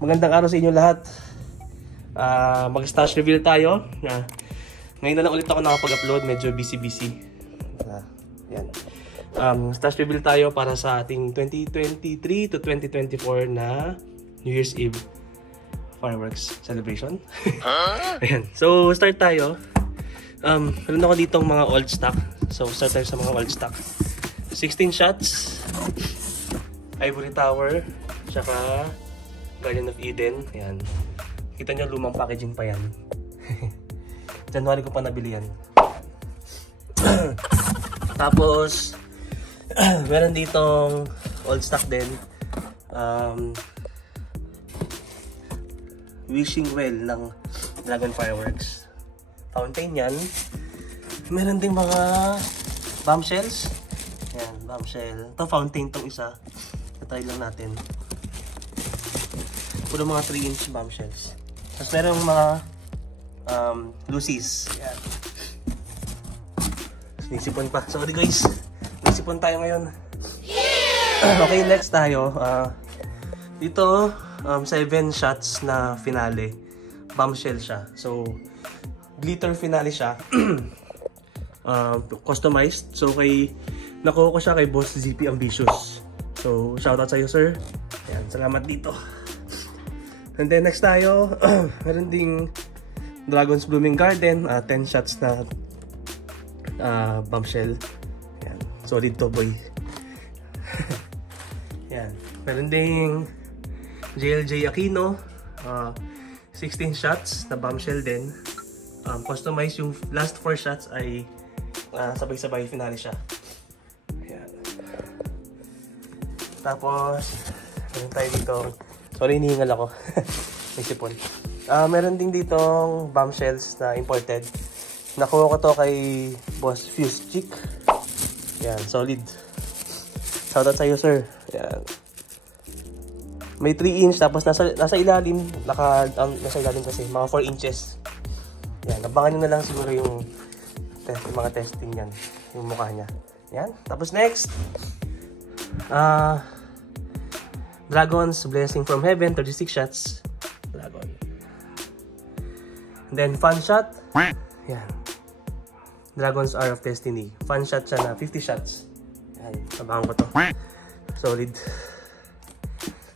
Magandang araw sa inyo lahat. Mag-stash reveal tayo. Ngayon na lang ulit ako nakapag-upload. Medyo busy. Yan. Stash reveal tayo para sa ating 2023 to 2024 na New Year's Eve fireworks celebration. Ayan. So, start tayo. Meron ako ditong mga old stock. So, start tayo sa mga old stock. 16 shots. Ivory Tower. Tsaka Garden of Eden. Ayan. Kita nyo, lumang packaging pa yan. January ko pa nabili yan. Tapos, meron ditong old stock din. Wishing Well ng Dragon Fireworks. Fountain yan. Meron ding mga bombshells. Ayan, bombshell. Ito, fountain tong isa. Try lang natin. Puro mga 3-inch bombshells. Tapos meron mga Lucy's. Ayan. Nisipon pa. Sorry guys. Nisipon tayo ngayon. Okay, next tayo. Dito, 7 shots na finale. Bombshell siya. So, glitter finale siya. Customized. So, nakuha ko siya kay Boss ZP Ambitious. So, shoutout sa'yo, sir. Ayan, salamat dito. And then, next tayo. Meron ding Dragon's Blooming Garden. 10 shots na bombshell. Ayan, solid to, boy. Ayan. Meron ding JLJ Aquino. 16 shots na bombshell din. Customized, yung last 4 shots ay sabay-sabay finale siya. Ayan. Tapos, meron tayo dito. Sorry, hinihingal ako. May sipon. Meron din ditong bombshells na imported. Nakuha ko to kay Boss Fuse Chick. Ayan, solid. Shoutout sa'yo, sir. Ayan. May 3-inch, tapos nasa ilalim. Nasa ilalim kasi, mga 4 inches. Ayan, abangan nyo na lang siguro yung mga testing yan. Yung mukha niya. Ayan, tapos next. Dragon's Blessing from Heaven, 36 shots. Dragon. And then, fun shot. Ayan. Dragon's Hour of Destiny. Fun shot siya na 50 shots. Ayan, sabahan ko to. Solid.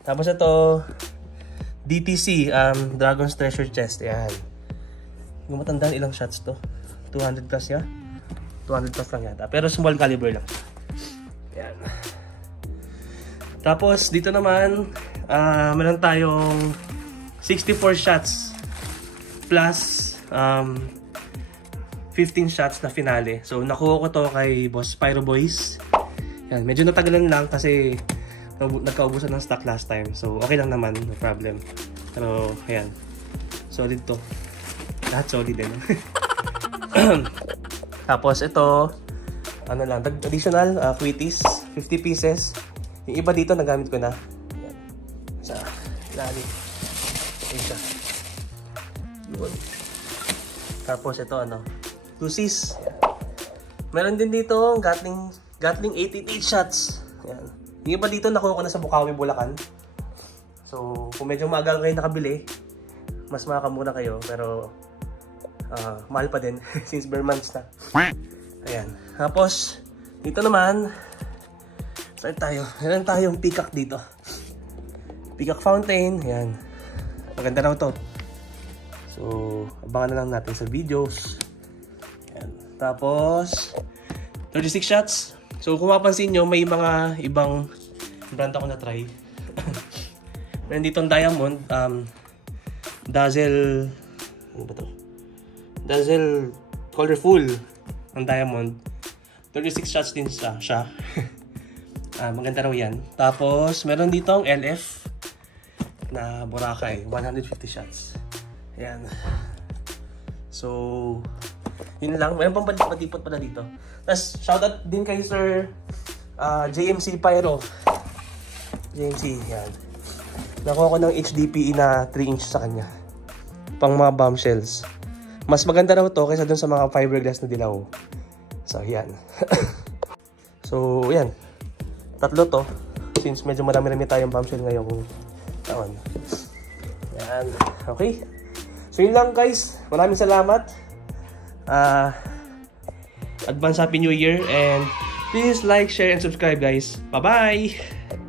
Tapos ito, DTC, Dragon's Treasure Chest. Ayan. Yung matandaan, ilang shots to? 200 plus ya? 200 plus lang yata. Pero small caliber lang. Ayan. Tapos, dito naman, meron tayong 64 shots plus 15 shots na finale. So, nakuha ko to kay Boss Pyro Boys. Yan, medyo natagalan lang kasi nagkaubusan ng stock last time. So, okay lang naman, no problem. Pero, ayan. Solid to. Lahat solid din. Tapos, ito, ano lang, additional, quitties, 50 pieces. Yung iba dito, nagamit ko na. Ayan. Sa ilalim. Ayan siya. Tapos, ito, Lucy's. Meron din dito, Gatling 88 shots. Ayan. Yung iba dito, nakuha ko na sa Bukawi, Bulacan. So, kung medyo maaga kayo nakabili, mas makakamura kayo. Pero, mahal pa din since bare months na. Ayan. Tapos, dito naman, start tayo. Meron tayong peacock dito. Peacock fountain. Ayan. Maganda raw to. So, abangan na lang natin sa videos. Ayan. Tapos, 36 shots. So, kung mapansin nyo, may mga ibang brand ako na try. Meron ditong diamond. Dazzle. Ano ba to? Dazzle colorful ang diamond. 36 shots din siya. Maganda raw yan. Tapos, meron ditong LF na Boracay. 150 shots. Ayan. So, yun lang. Mayroon pang patipot pala dito. Tapos, shoutout din kay Sir JMC Pyro. JMC, yan. Nakuha ko ng HDPE na 3-inch sa kanya. Pang mga bombshells. Mas maganda raw to kaysa dun sa mga fiberglass na dilaw. So, yan. So, yan. Tatlo to. Since medyo marami-rami tayong bombshell ngayong taon. Yan. Okay. So yun lang guys. Maraming salamat. Advance Happy New Year and please like, share, and subscribe guys. Bye-bye!